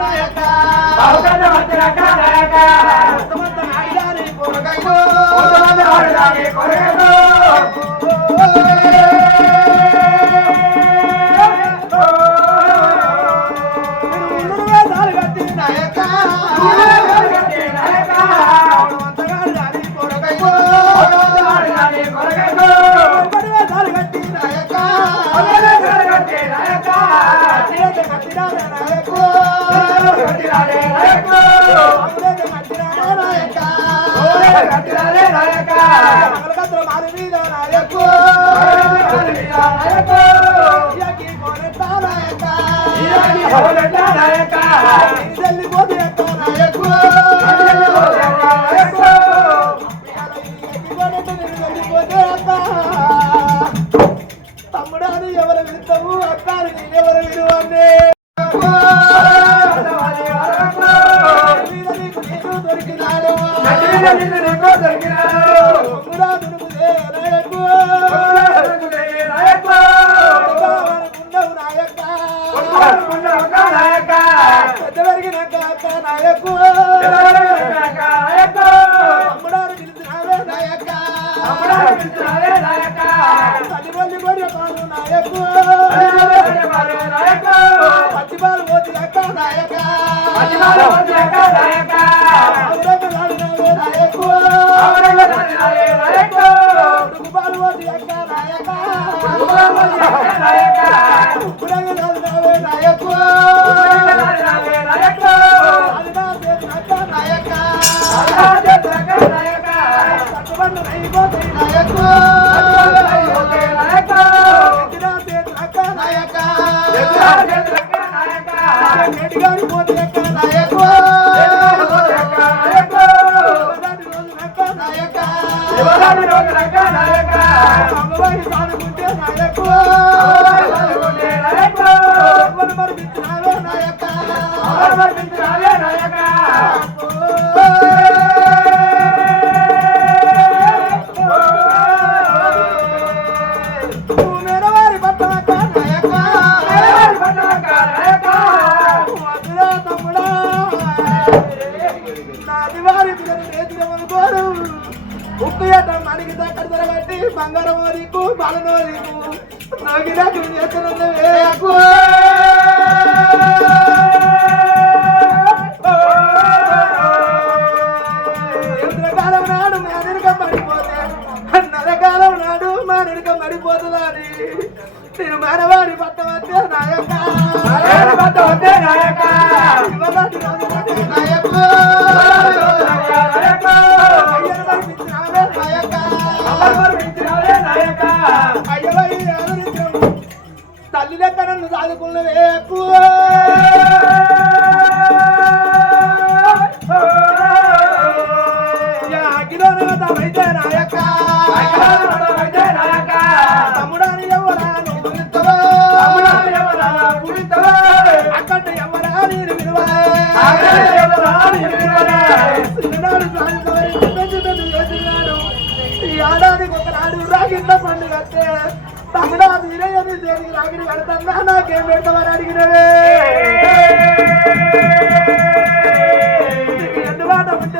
నాయక తమ్ముడాని ఎవరు విలుతావు అక్కాని ఎవరు విలువన్నే దొరికినాడు నాయకు తల్లివల్లి గొర్రె పాలు నాయకు పచ్చిపాలు పోతి అక్క నాయక నాయకు పాలు పోతి అక్క నాయక నాయకు మనకి దగ్గర జరగట్టి బంగారం నీకు బలనో నీకు నాకు ఎంతకాలం నాడు మేనక పడిపోతే నరకాలం నాడు మేనక పడిపోతుందా అని నేను మేనవాడి పట్ట వస్తే నాయక నాయక తల్లి లెక్క నన్ను సాదుకున్నవే ఎక్కువ అగిలోనైతే నాయక తమ్ముడాని ఎవరా అక్కడ ఎవరా నేను విలువనాడు ఈ ఏడాదికి ఒకనాడు రాగిట్ల పండుగ వస్తే తమ్ముడా మీరేమి దేనికి రాగిడి కడతా నాకేం పెడతామని అడిగినవే ఎందుబాట ఉంటే